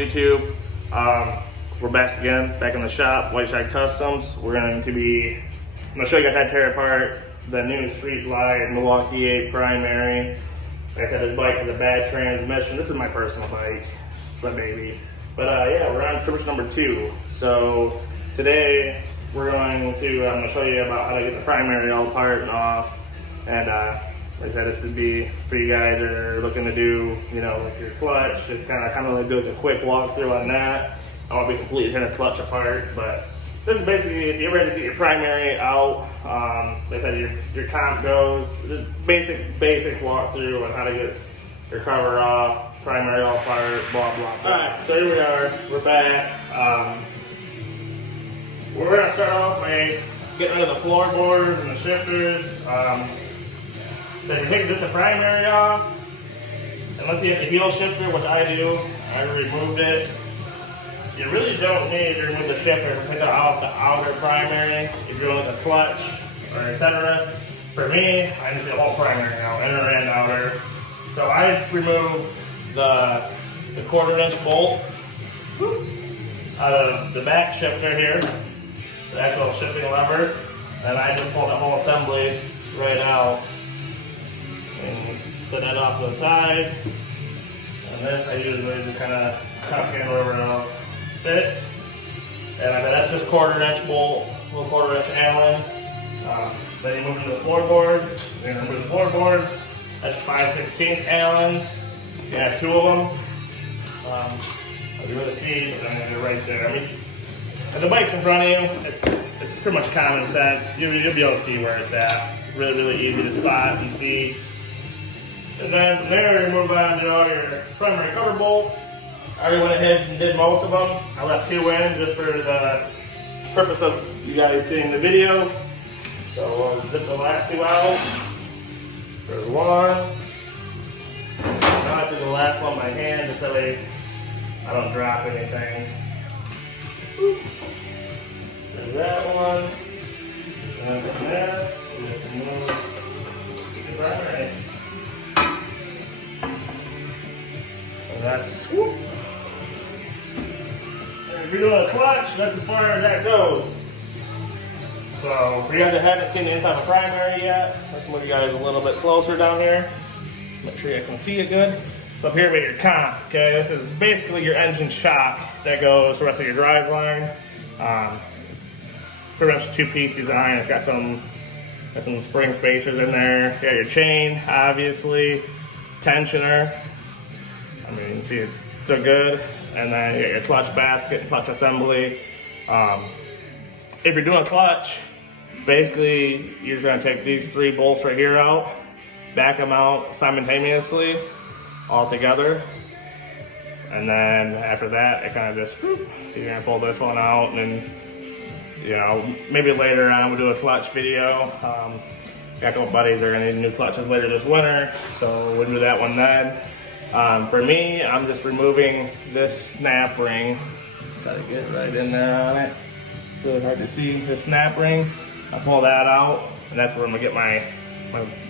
YouTube. We're back again, back in the shop, White Shine Customs. I'm gonna show you guys how to tear apart the new Street Glide Milwaukee 8 primary. Like I said, this bike has a bad transmission. This is my personal bike, it's my baby. But yeah, we're on trip number 2. So today we're going to, I'm gonna show you about how to get the primary all apart and off. And like I said, this would be for you guys that are looking to do, you know, like your clutch. It's kind of like doing a quick walkthrough on that. I won't be completely tearing the clutch apart, but this is basically if you're ready to get your primary out. Like I said, your comp goes, basic walkthrough on how to get your cover off, primary all apart, blah blah. All right, so here we are. We're back. We're gonna start off by getting rid of the floorboards and the shifters. So you take the primary off, unless you have the heel shifter, which I do. I removed it. You really don't need to remove the shifter to pick out the outer primary if you're doing the clutch or etc. For me, I need the whole primary out, inner and outer. So I removed the 1/4" bolt out of the back shifter here, the actual shifting lever, and I just pulled that whole assembly right out. And set that off to the side. And this I usually just kind of tuck in wherever it'll fit. And that's just 1/4" bolt, little 1/4" Allen. Then you move to the floorboard. You're gonna move the floorboard. That's 5/16 Allens. You have 2 of them. As you really see, I'm gonna go right there. I mean, if the bike's in front of you, it's pretty much common sense. You'll be able to see where it's at. Really easy to spot and see. And then from there, you move on to all your primary cover bolts. I already went ahead and did most of them. I left 2 in just for the purpose of you guys seeing the video. So we'll zip the last 2 out. There's 1. Now I do the last one by hand just so I don't drop anything. There's that one. And then from there, we just move the primary. And that's, whoop. And if you're doing a clutch, that's as far as that goes. So for you guys that haven't seen the inside of a primary yet, let's move you guys a little bit closer down here. Make sure you can see it good. Up here with your comp, okay? This is basically your engine shock that goes the rest of your drive line. It's pretty much a 2-piece design. It's got some spring spacers in there. You got your chain, obviously, tensioner. I mean, you can see it's still good. And then you got your clutch basket, clutch assembly. If you're doing a clutch, basically you're just gonna take these 3 bolts right here out, back them out simultaneously, all together. And then after that, it kind of just, whoop, you're gonna pull this one out, and then, you know, maybe later on we'll do a clutch video. Got a couple buddies that are gonna need new clutches later this winter, so we'll do that one then. For me, I'm just removing this snap ring. Try to get right in there on it. Really hard to see this snap ring. I pull that out, and that's where I'm gonna get my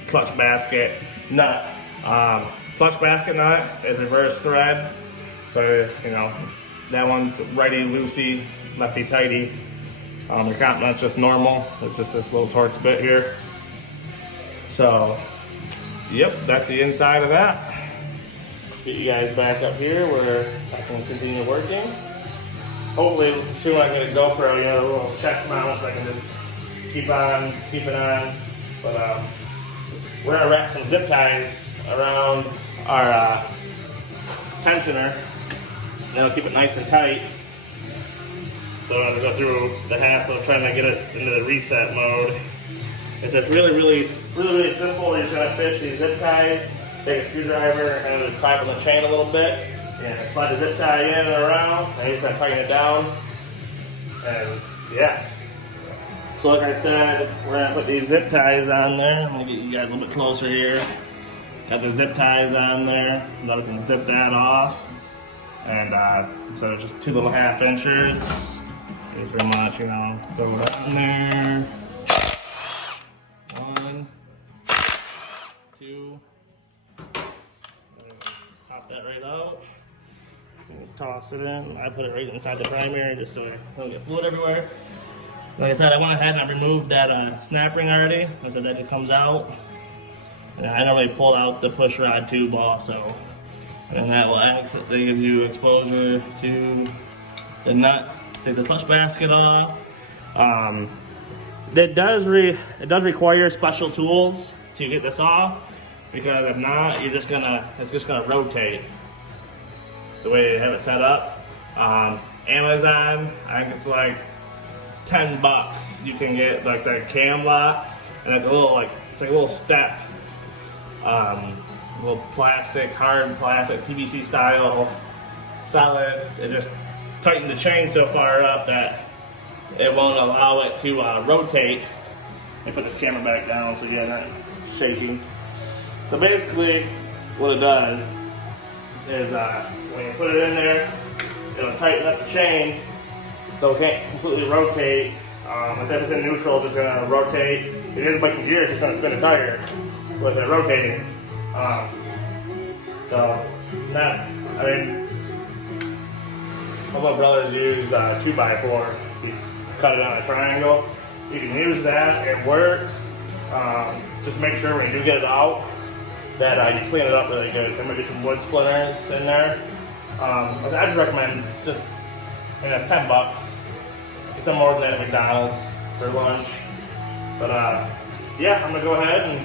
clutch basket nut. Clutch basket nut is reverse thread. So, you know, that one's righty loosey, lefty tighty. Your comp nut's just normal. It's just this little Torx bit here. So, yep, that's the inside of that. Get you guys back up here where I can continue working. Hopefully soon I can get a GoPro, you know, a little chest mount so I can just keep it on. But we're gonna wrap some zip ties around our tensioner. That'll keep it nice and tight. So I'm gonna go through the hassle of trying to get it into the reset mode. It's just really simple. You're just gonna fish these zip ties. Take a screwdriver and kind of climb on the chain a little bit, and slide the zip tie in and around, and you're just gonna tighten it down. And yeah. So like I said, we're gonna put these zip ties on there. I'm gonna get you guys a little bit closer here. Got the zip ties on there, so we can zip that off. And so just 2 little 1/2 inches. Pretty much, you know, throw it on there. 1, 2. Pop that right out. Toss it in. I put it right inside the primary just so I don't get fluid everywhere. Like I said, I went ahead and I removed that snap ring already. I said that just comes out. And I normally pull out the push rod tube also. And that gives you exposure to the nut. Take the clutch basket off. It does require special tools to get this off, because if not, it's just gonna rotate the way they have it set up. Amazon, I think it's like $10. You can get like the cam lock and like it's like a little step, little plastic, hard plastic, PVC style, solid. It just tightened the chain so far up that it won't allow it to rotate. Let me put this camera back down so you're not shaking. So basically, what it does is when you put it in there, it'll tighten up the chain so it can't completely rotate. If everything's neutral, it's just gonna rotate. If it is biking gears, it's gonna spin a tire with it rotating. All my brothers use 2x4 to cut it on a triangle. You can use that, it works. Just make sure when you do get it out that you clean it up really good. There might be some wood splinters in there. I just recommend just, that's $10. Get some more than that at McDonald's for lunch. But yeah, I'm gonna go ahead and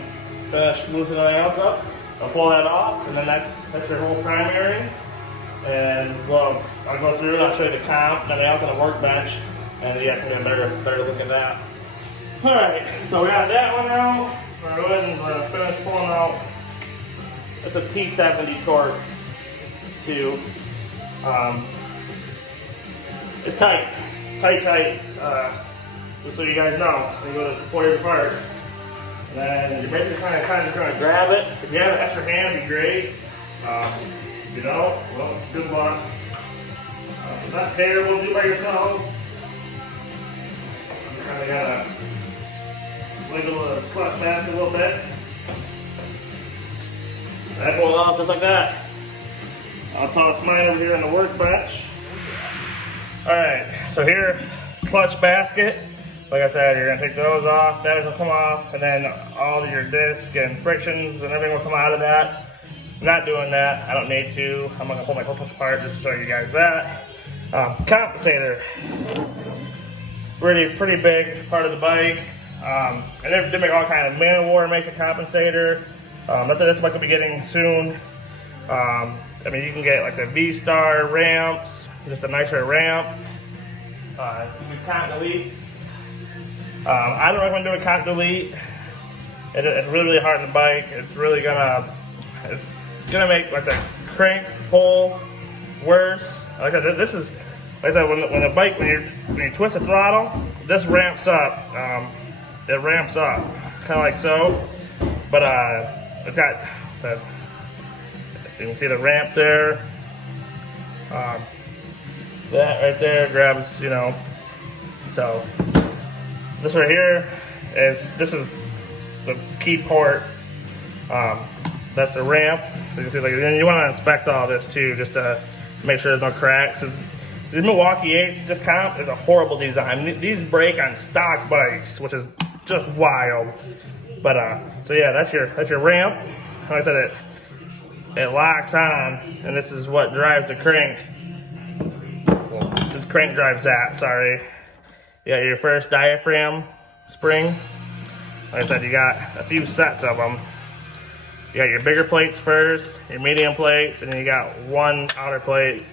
finish loosening everything else up. I'll pull that off, and then that's your whole primary. And well, I'll go through, I'll show you the comp, and everything else on the workbench, and you guys can get a better look at that. Alright, so we got that one out. We're gonna go ahead and finish pulling out. It's a T70 Torx too. It's tight. Just so you guys know, you go to pull your part. And then you're basically kind of just going to grab it. If you have an extra hand, it'd be great. If you don't, well, good luck. It's not terrible to do by yourself. You kind of got to wiggle the clutch basket a little bit. That pulls off just like that. I'll toss mine over here on the workbench. Alright, so here, clutch basket. Like I said, you're going to take those off, that will come off, and then all of your disc and frictions and everything will come out of that. I'm not doing that, I don't need to. I'm going to pull my whole clutch apart just to show you guys that. Compensator. Pretty big part of the bike. And they make all kind of Man War make a compensator. This bike will be getting soon. I mean, you can get like the V-Star ramps, just a nicer ramp. You can cont delete. I don't recommend doing cont delete. It's really hard on the bike. It's really gonna make like the crank pull worse. Like this is, like I said, when the bike when you twist the throttle, this ramps up. It ramps up, kind of like so. But it's got, so you can see the ramp there. That right there grabs, you know. So this right here is the key port. That's the ramp. You can see, like, and you want to inspect all this too, just to make sure there's no cracks. And these Milwaukee 8s, this comp is a horrible design. These break on stock bikes, which is just wild. But so yeah, that's your ramp. Like I said, it locks on, and this is what drives the crank. Well, this crank drives that. Sorry. You got your first diaphragm spring. Like I said, you got a few sets of them. You got your bigger plates first, your medium plates, and then you got one outer plate.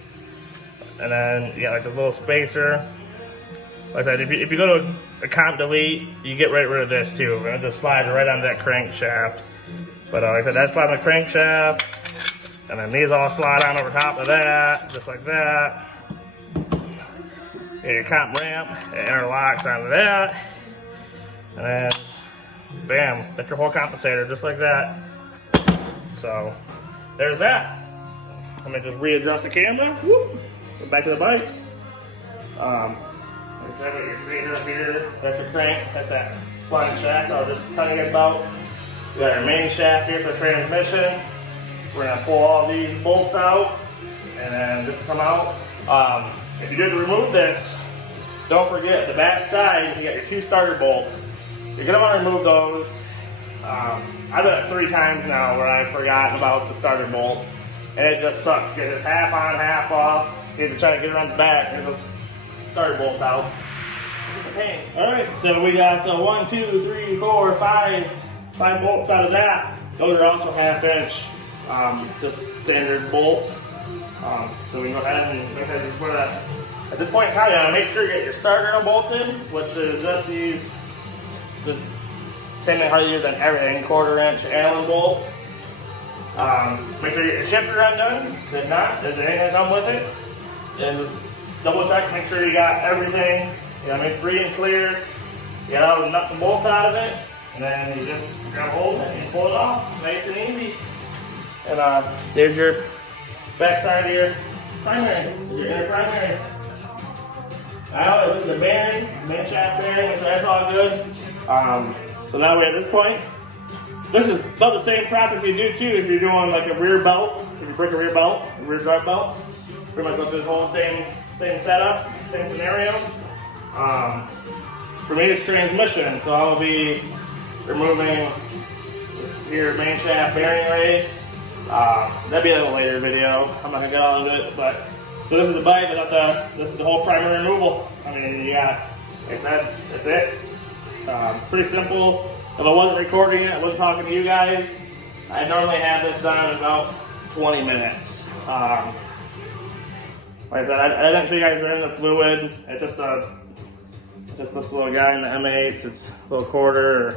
And then you got like the little spacer. Like I said, if you go to a comp delete, you get right rid of this too. We're gonna just slide right on that crankshaft. But like I said, that's slide on the crankshaft. And then these all slide on over top of that, just like that. Your comp ramp, it interlocks onto that. And then, bam, that's your whole compensator, just like that. So, there's that. Let me just readjust the camera. Whoop. Go back to the bike. Like I said, your straightener up here, that's your crank, that's that spline shaft I was just telling you about. You got your main shaft here for the transmission. We're gonna pull all these bolts out, and then this will come out. If you did remove this, don't forget the back side, you got your 2 starter bolts. You're gonna want to remove those. I've done it 3 times now where I've forgotten about the starter bolts, and it just sucks. You get this half on, half off. You have to try to get around the back and the starter bolts out. Alright, so we got 1, 2, 3, 4, 5 bolts out of that. Those are also 1/2 inch, just standard bolts. So we can go ahead and put that. At this point in time, you gotta make sure you get your starter bolted, which is just these, the same thing Harley uses on everything, 1/4 inch Allen bolts. Make sure you get your shifter undone. If not, there's anything that comes with it. And double check, make sure you got everything, free and clear. You got all the nuts and bolts out of it. And then you just grab a hold of it and pull it off, nice and easy. And there's your back side of your primary, your inner primary. Now this is the bearing, main shaft bearing, so that's all good. So now at this point, this is about the same process you do too if you're doing like a rear belt. If you break a rear belt, a rear drive belt, pretty much go through this whole same setup, same scenario. For me, it's transmission, so I'll be removing your main shaft bearing race. That'd be a little later video. I'm not gonna get all of it, but so this is the bike without this is the whole primary removal. I mean, you got that's it. Pretty simple. If I wasn't recording it, I wasn't talking to you guys, I normally have this done in about 20 minutes. Like I said, I didn't show you guys in the fluid. It's just this little guy in the M8s. It's a little quarter.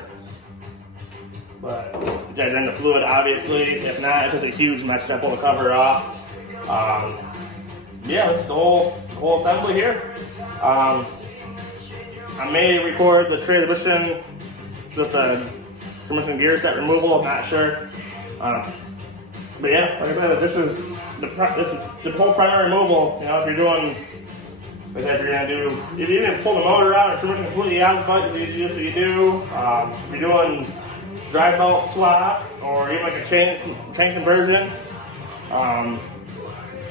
But yeah, they're in the fluid, obviously. If not, it's just a huge mess to pull the cover off. Yeah, that's the whole assembly here. I may record the transmission, just a transmission gear set removal. I'm not sure. But yeah, like I said, this is the whole primary removal. If you're doing, like if you're gonna do, if you even pull the motor out or transmission completely out of the bike, if you do, if you're doing drive belt swap or even like a chain conversion.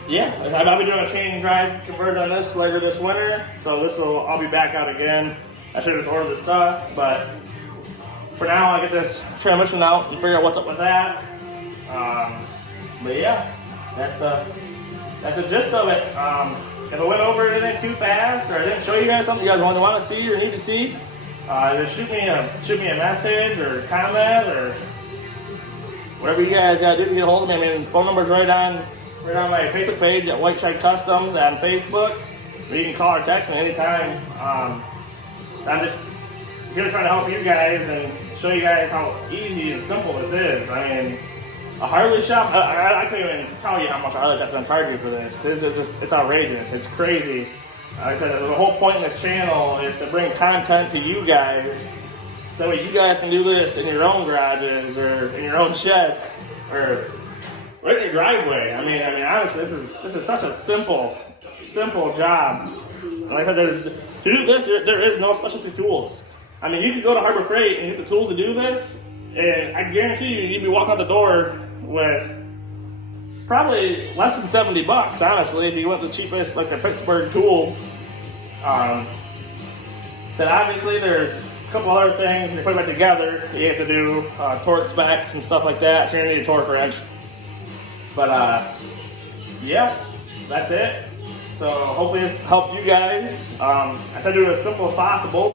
Yeah, I'll be doing a chain drive conversion on this later this winter, so I'll be back out again. I should have ordered the stuff, but for now I'll get this transmission out and figure out what's up with that. But yeah, that's the gist of it. If I went over anything too fast or I didn't show you guys something you guys want to see or need to see, just shoot me a message or comment or whatever you guys gotta do to get a hold of me. I mean, phone number's right on my Facebook page at White Shag Customs on Facebook. Or you can call or text me anytime. I'm just here to try to help you guys and show you guys how easy and simple this is. I mean, a Harley shop, I couldn't even tell you how much a Harley shop's gonna charge you for this. It's outrageous. It's crazy. The whole point of this channel is to bring content to you guys, so that you guys can do this in your own garages or in your own sheds or right in your driveway. I mean, honestly, this is such a simple job. And like I said, to do this, there is no specialty tools. I mean, you could go to Harbor Freight and get the tools to do this, and I guarantee you'd be walking out the door with probably less than $70, honestly, if you went the cheapest, like the Pittsburgh tools. Then obviously there's a couple other things you put it back together. You have to do torque specs and stuff like that, so you're gonna need a torque wrench. But yeah, that's it. So hopefully this helped you guys. I tried to do it as simple as possible.